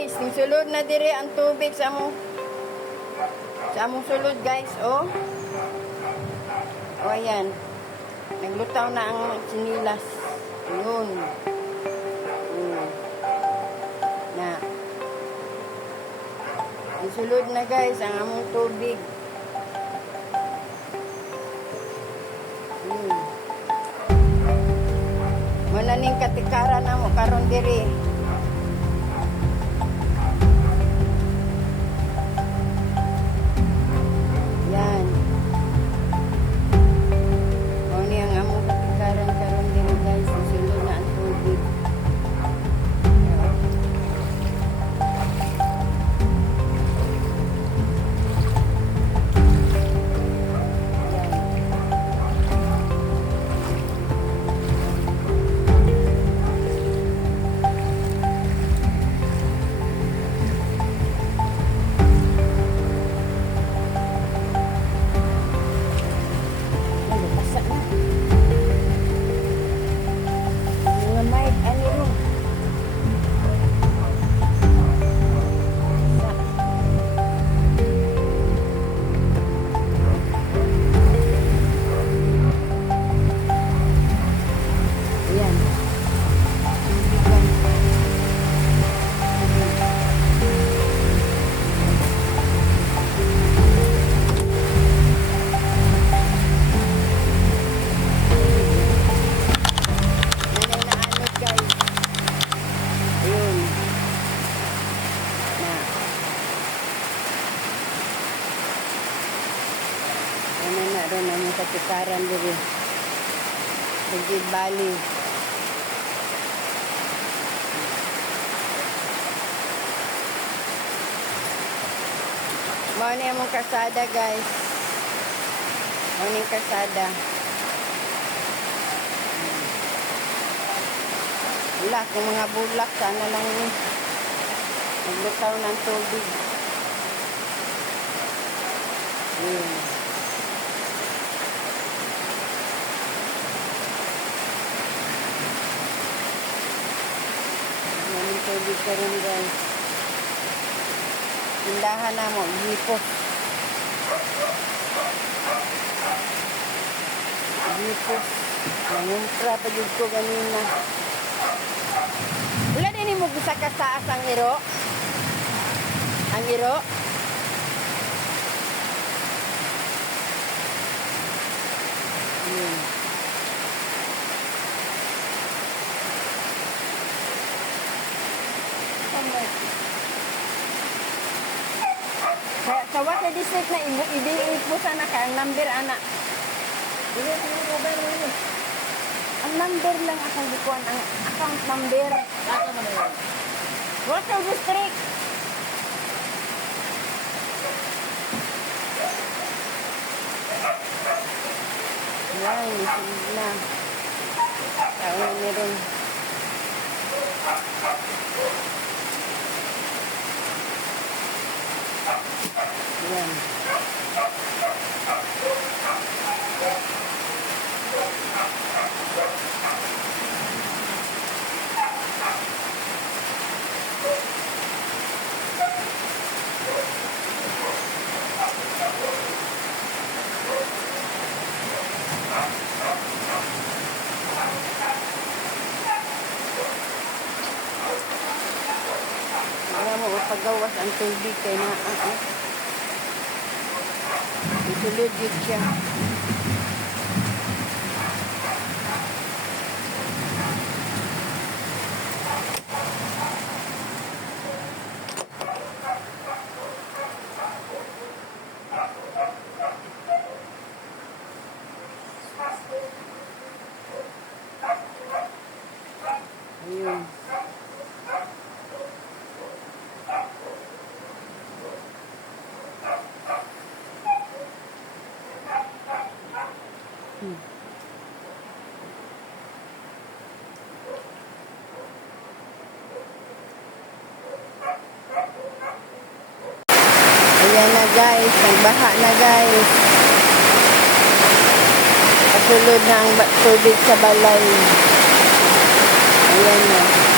guys, sulod na dire ang tubig sa among sulod guys, oh. Oh, ayan. Naglutaw na ang sinilas. Ayun. Na. Isulod na guys ang among tubig. Muna ning katikaran na mo karon diri. Yan. Muna ang among katikaran karon diri guys. Isulod na ang tubig. Ron ang katikaran diri. Bukid Bali. Mao ni among kasada guys. Mao ni kasada. Wala kung mga bulak sana lang naglutaw ng tubig. Tubig ka rin guys. Tindahan na mo, hipos. Hipos. Nangumpra pa dito ko ganina. Wala din mo bisa ka sa asang iro? Ang iro? Kaya sa Wata District na ibusan na ka ang number anak. Ang number lang akong bukuan, ang account number. Wata District. Yan, sige na. Tao na meron. Yan. Alam mo, paggawas ang tubig kay na isulod yun siya. Ayun. Ayan na guys, nagbaha na guys. Kasulod na ang tubig sa balay. Ayan na.